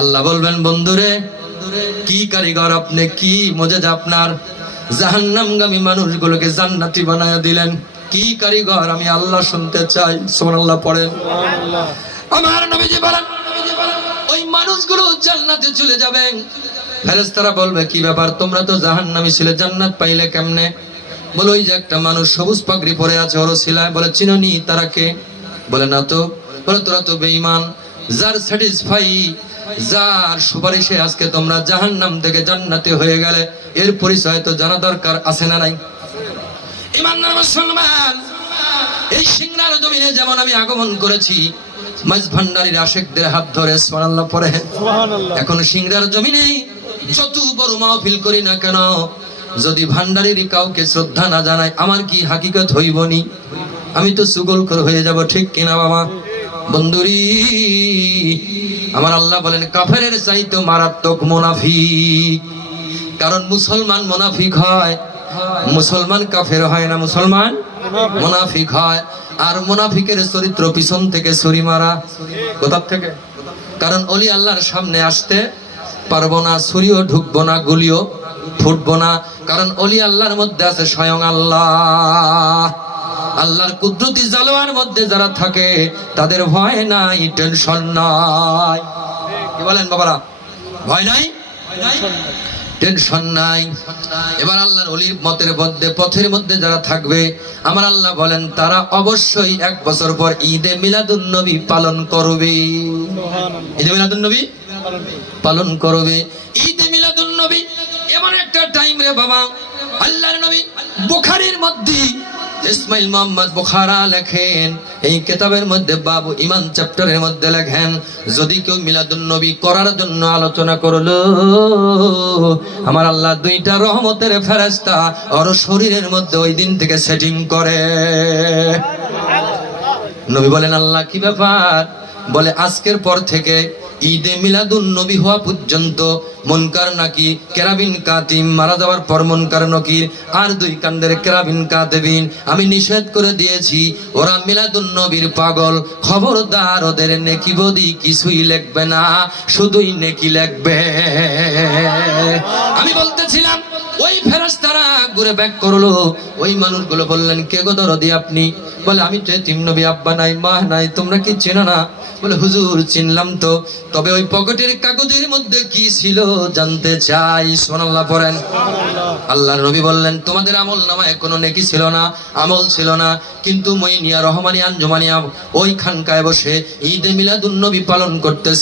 আল্লাহ বলবেন বন্ধুরে কি কারিগর আপনি, কি মজেজা আপনার, জাহান্নামগামী মানুষগুলোকে জান্নাতি বানায়া দিলেন, কি কারিগর আমি আল্লাহ শুনতে চাই। সুবহানাল্লাহ পড়েন। আমার নবীজি বলেন ওই মানুষগুলো জান্নাতে চলে যাবে, ফেরেশতারা বলবে কি ব্যাপার তোমরা তো জাহান্নামী ছিলে, জান্নাত পাইলে কেমনে? বলে ওই যে একটা মানুষ সবুজ পাগড়ি পরে আছে ওর সিলায়। বলে চিনোনি তারা কে? বলে না তো। বলে তোরা তো বেঈমান, যার স্যাটিসফাই, যার সুপারিশে আজকে তোমরা জাহান্নাম থেকে জান্নাতে হয়ে গেলে, এর পরিচয় তো জানা দরকার আছে না নাই? ইমানদার মুসলমান, এই সিংড়ার জমিনে যেমন আমি আগমন করেছি মাইজ ভান্ডারীর আশেকদের হাত ধরে, সুবহানাল্লাহ পড়ে। এখন সিংড়ার জমিনে যত বড় মাহফিল করি না কেন, যদি ভান্ডারীর কাউকে শ্রদ্ধা না জানায় আমার কি হাকিকত হইবনি? আমি তো সুগলখোর হয়ে যাব, ঠিক কিনা বাবা? বন্ধুরি আমার আল্লাহ বলেন কাফেরের চাইতে মারাত্মক মুনাফিক। কারণ মুসলমান মুনাফিক হয়, মুসলমান কাফের হয় না, মুসলমান মুনাফিক হয়। আর মুনাফিকের চরিত্র পিছন থেকে ছুরি মারা। কোথা থেকে? কারণ ওলি আল্লাহর সামনে আসতে পারবো না, ছুরিও ঢুকবো না, গুলিও ফুটবো না। কারণ ওলি আল্লাহর মধ্যে আছে স্বয়ং আল্লাহ। আল্লাহর কুদরতি জালোয়ার মধ্যে যারা থাকে তাদের ভয় নাই, টেনশন নাই। কি বলেন বাবারা? ভয় নাই, টেনশন নাই। এবার আল্লাহর ওলির মতের মধ্যে, পথের মধ্যে যারা থাকবে, আমার আল্লাহ বলেন তারা অবশ্যই 1 বছর পর ঈদে মিলাদুন নবী পালন করবে। ঈদে মিলাদুন নবী পালন করবে। ঈদে মিলাদুন নবী এমন একটা টাইম রে বাবা, আল্লাহর নবী বুখারীর মধ্যে ইসমাইল মোহাম্মদ বুখারা লেখেন, এই কিতাবের মধ্যে বাবু ঈমান চ্যাপ্টারের মধ্যে লেখেন, যদি কেউ মিলাদুন নবী করার জন্য আলোচনা করলো, আমার আল্লাহ 2টা রহমতের ফেরেশতা ওর শরীরের মধ্যে ওই দিন থেকে সেটিং করে। নবী বলেন আল্লাহ কি ব্যাপার? বলে আজকের পর থেকে ঈদে মিলাদুন নবী হওয়া পর্যন্ত মুনকার নাকির কেরাবিন কাতিম, মারা যাওয়ার পর মুনকার নকির আর 2 কান্দের কেরাবিন কাতিবিন আমি নিষেধ করে দিয়েছি। ওরা মিলাদুন নবীর পাগল, খবরদার ওদের নেকি বদি কিছুই লিখবে না, শুধুই নেকি লিখবে। আমি বলতেছিলাম ওই ফেরেশতারা ঘুরে ব্যাক করলো, ওই মানুষগুলো বললেন কে গো দরদি আপনি? বলে আমি তো এতিম নবী, আব্বা নাই মা নাই, তোমরা কি চেনো না? বলে হুজুর চিনলাম তো, তবে ওই পকেটের কাগজের মধ্যে কি ছিল জানতে চাই। সুবহানাল্লাহ পড়েন। আল্লাহর নবী বললেন তোমাদের আমল নামায় কোনো নেকি ছিল না, আমল ছিল না, কিন্তু মইনিয়া রহমানিয়া আঞ্জুমানিয়া ওই খানকায় বসে ঈদে মিলাদুন নবী পালন করতেছে।